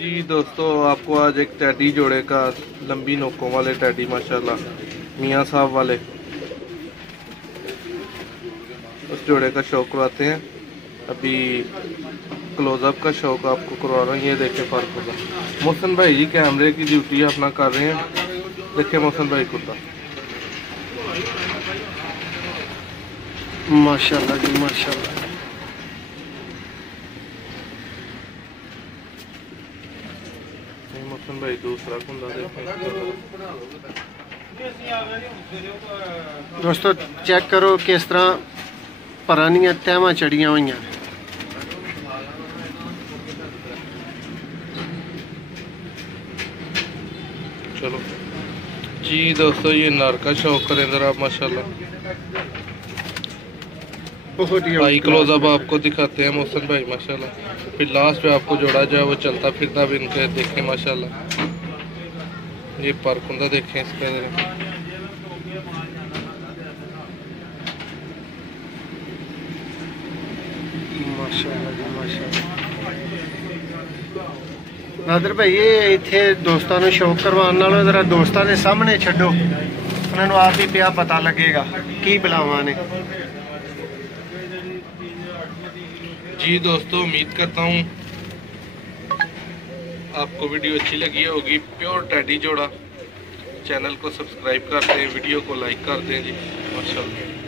जी दोस्तों, आपको आज एक टैडी जोड़े का लंबी नोकों वाले टैडी माशाल्लाह मियाँ साहब वाले उस जोड़े का शौक करवाते हैं। अभी क्लोजअप का शौक आपको करवा रहा हूँ। ये देखें फर्क होगा। मोहसन भाई जी कैमरे की ड्यूटी अपना कर रहे हैं। देखें मोहसन भाई कुत्ता माशाल्लाह जी माशाल्लाह। मोहसन भाई दूसरा कुंदा देखें। दोस्तों चेक करो किस तरह पुरानियां तैवां चढ़ियां हुई। चलो जी दोस्तों, ये नर का शौक करें जरा आप माशाल्लाह। भाई क्लोजअप आपको दिखाते हैं मोहसन भाई माशाल्लाह। फिर लास्ट पे आपको जोड़ा जाए वो चलता फिरता भी इनके देखें माशाल्लाह। ये पर कुंदा देखें इसके माशाल्लाह जी माशाल्लाह। नादर भाई ये इत्थे दोस्तां नूं शौक करवाउण नालों जरा दोस्तां दे सामने छड्डो, उन्हां नूं आप ही पिया पता लगेगा की बलावां ने। जी दोस्तों, उम्मीद करता हूँ आपको वीडियो अच्छी लगी होगी। प्योर टैडी जोड़ा। चैनल को सब्सक्राइब कर दें, वीडियो को लाइक कर दें जी माशाल्लाह।